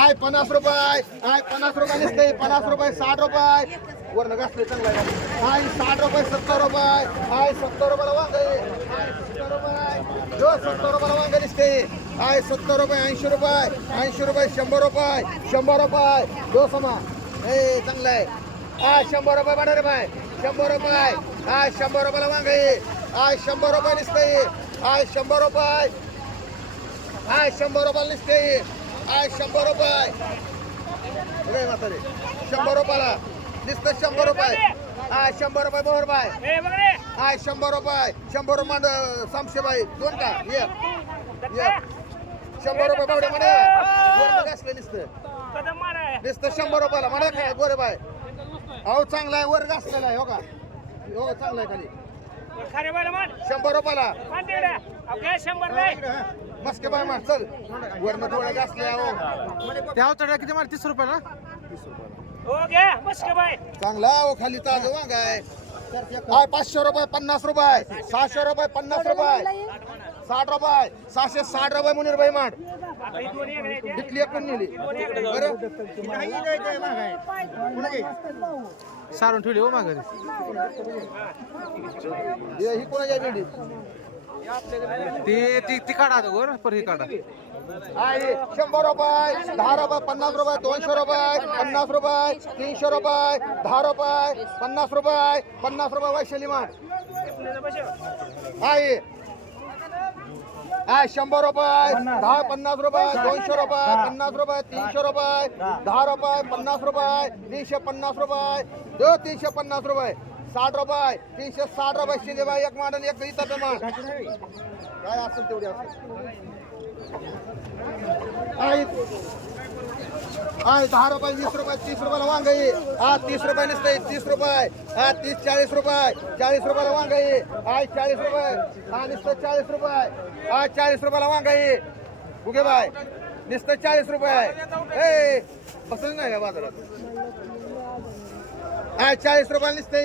I 50 रुपये, I 50 रुपये नसते 50 रुपये 60 रुपये वरनं घासले चांगला आय 60 रुपये 70 रुपये, आय 70 रुपयाला वांग आहे, आय 70 रुपये जो 70 रुपयाला वांग दिसते, आय 70 रुपये 80 रुपये 80 रुपये 100 रुपये 100 रुपये जो समा ए चांगला आहे, आय 100 रुपये बडा रे बाय 100 रुपये, आय 100 रुपयाला वांग आहे, आय 100 रुपये दिसते, आय 100 रुपये, आय 100 रुपयाला दिसते, आय 100 रुपये बघा म्हातारे 100 रुपयाला नुसतं 100 रुपये, आय 100 रुपये मोहर बाय, आय 100 रुपये 100 रुपये सामशेबाई दोन का ये 100 रुपये बावडे म्हणे गोरे घासले नुसतं 100 रुपयाला म्हणा काय गोरे बाय अहो चांगला आहे वर घासलेला आहे हो का हो चांगला आहे खाली 100 रुपयाला मस्के बाय मार चल वरनं थोडं घासले अहो त्या अवतड्या किती मार 30 रुपयाला 30 रुपयाला हो घ्या मस्के बाय चांगला हो खाली ताजं वांग आहे आय 500 रुपये 50 रुपये 600 रुपये 50 रुपये 60 रुपये 660 रुपये मुनीर भाई मांड इथली एकूण नेली बरं सारून ठेवली हो माघारी ही कोणाच्या भेंडी ते ती काढा गोर पर ही काढा आहे 100 रुपये 10 रुपये 50 रुपये 200 रुपये 50 रुपये 300 रुपये 10 रुपये 50 रुपये 50 रुपये वैशाली मांड आहे 100 रुपये 10 50 रुपये 200 रुपये 50 रुपये 300 रुपये 10 रुपये 50 रुपये 350 रुपये 350 रुपये 60 रुपये 360 रुपये शिंदे बाई एक मांडन एक इथं मांड काय असेल तेवढी असेल आहे 10 रुपये 20 रुपये 30 रुपयाला वांग आहे 30 रुपये नसते 30 रुपये 30 40 रुपये 40 रुपयाला वांग आहे 40 रुपये नुसतं 40 रुपये 40 रुपयाला वांग आहे उगे बाय नुसतं 40 रुपये ए बसच नाही या बाजारात 40 रुपयाला नसते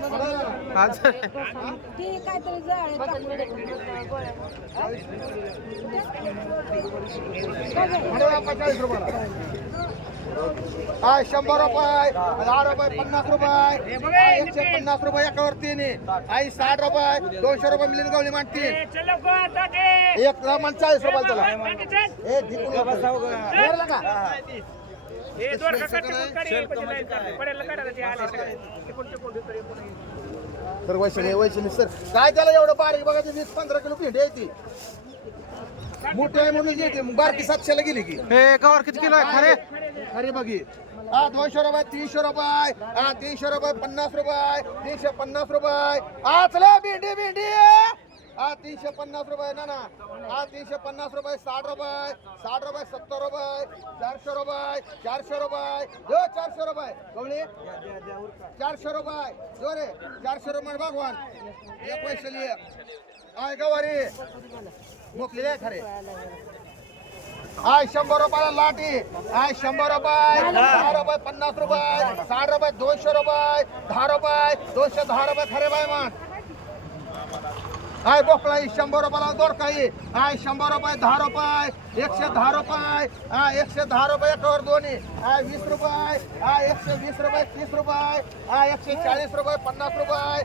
₹40 रुपयाला 100 रुपये 10 रुपये 50 रुपये 150 रुपये एकावरती 60 रुपये 200 रुपये मिलियन गावली मांडती एक 40 रुपये त्याला सर वैशनी सर काय त्याला एवढं बारीक बघा 20-15 किलो भेंडी आहे ती मोठी आहे म्हणून येते बारकी 700ला गेली की हे कवर किती किलो आहे खरे अरे बघी 200 रुपये 300 रुपये 300 रुपये 50 रुपये 350 रुपये चला भेंडी 350 रुपये ना 350 रुपये 60 रुपये 60 रुपये 70 रुपये 400 रुपये 400 रुपये 400 रुपये गवळी 400 रुपये जो रे 400 रुपये भगवान एक पैसे लिए आय गवारी मोकली आहे खरे 100 रुपयाला लाटी 100 रुपये 10 रुपये 50 रुपये 60 रुपये 200 रुपये 10 रुपये 210 रुपये खरे बाय मान बोकळा 100 रुपयाला दोरकाई 100 रुपये 10 रुपये 110 रुपये 110 रुपये एकावर दोन्ही 20 रुपये 120 रुपये 30 रुपये 140 रुपये 50 रुपये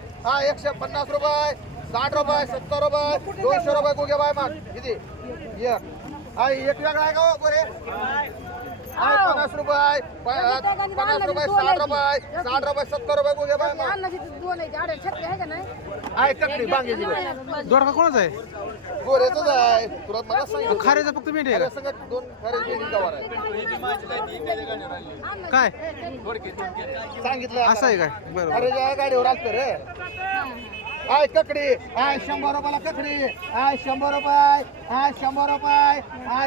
150 रुपये 60 रुपये 70 रुपये 200 रुपये गुगे बाय मान किती एक वेगळा आहे का हो गोरे 50 रुपये 50 रुपये 60 रुपये 60 रुपये 70 रुपये गुगे बाय मान ककडी बांगेची दोडका कोणाचा आहे गोरेच आहे तुला मला सांगितलं खारेचा फक्त मेंढी आहे सगळं दोन खरे बेली गवार आहे काय सांगितलं असं आहे काय बरं अरे या गाडीवर आलत रे ककडी 100 रुपयाला ककडी 100 रुपये 100 रुपये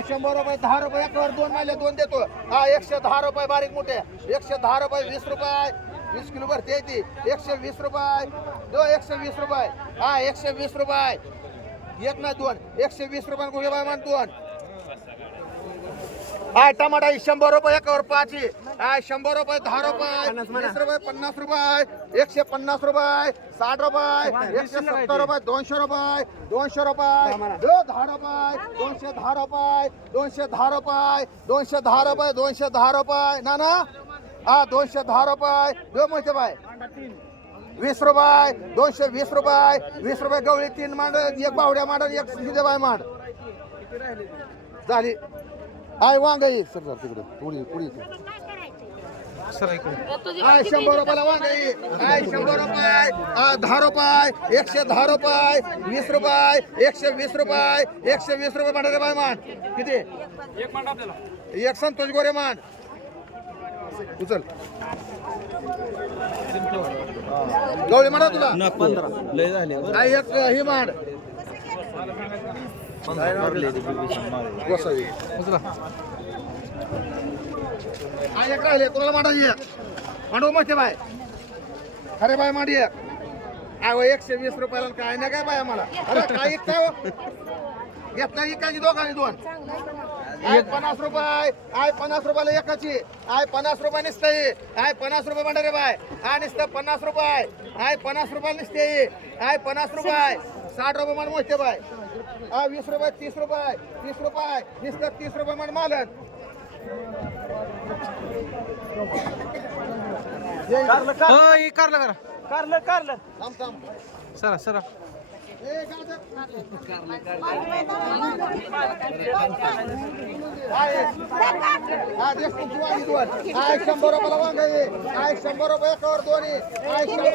100 रुपये 10 रुपये एकावर दोन मायले दोन देतो 110 रुपये बारीक मोठे 110 रुपये 20 रुपये 20 किलो भरते येते 120 रुपये 120 रुपये 120 रुपये एक ना दोन 120 रुपये कुठे बाय मान दोन हाय टमाटा 100 रुपये एकावर 5 आहे. हाय 100 रुपये 10 रुपये 20 रुपये 50 रुपये 150 रुपये 60 रुपये 170 रुपये 200 रुपये 200 रुपये 10 रुपये 210 रुपये 210 रुपये 210 रुपये 210 रुपये ना ना हा 210 रुपये दो मोठे बाय 20 रुपये 220 रुपये 20 रुपये गवळी 3 मांड एक बावड्या मांड एक सिधे बाय मांड झाली. हाय वांग आहे सर तिकडे पुढे पुढे सर इकडे हाय 100 रुपयाला वांग आहे. हाय 100 रुपये 10 रुपये 110 रुपये 20 रुपये 120 रुपये 120 रुपये मांड बाय मांड किती एक मांड आपल्याला एक संतोष गोरे मांड उचल गवळी मांडा तुला 15 लय झाले हाय एक ही मांड गोसावी उचला हा एक राहिले कोणाला मांडायची मांडू मग बाय अरे बाय मांडी अहो 120 रुपयाला काय नाही काय बाय आम्हाला अरे काय काय घेतला एकाची दोघांनी दोन आय 50 रुपये आय 50 रुपयाला एकाची आय 50 रुपये निसते आय 50 रुपये मांडा रे बाय हा निसतं 50 रुपये आय 50 रुपयाला निसते आय 50 रुपये 60 रुपये मांड मोठे बाय हा 20 रुपये 30 रुपये 30 रुपये निसतं 30 रुपये मांड मालक होय कारलं करा कारलं थांब थांब सरा सरा ए गाजर हा देशमुखची वांगी दोन आय 100 रुपयाला वांग आहे आय 100 रुपये एकावर दोन्ही आय 100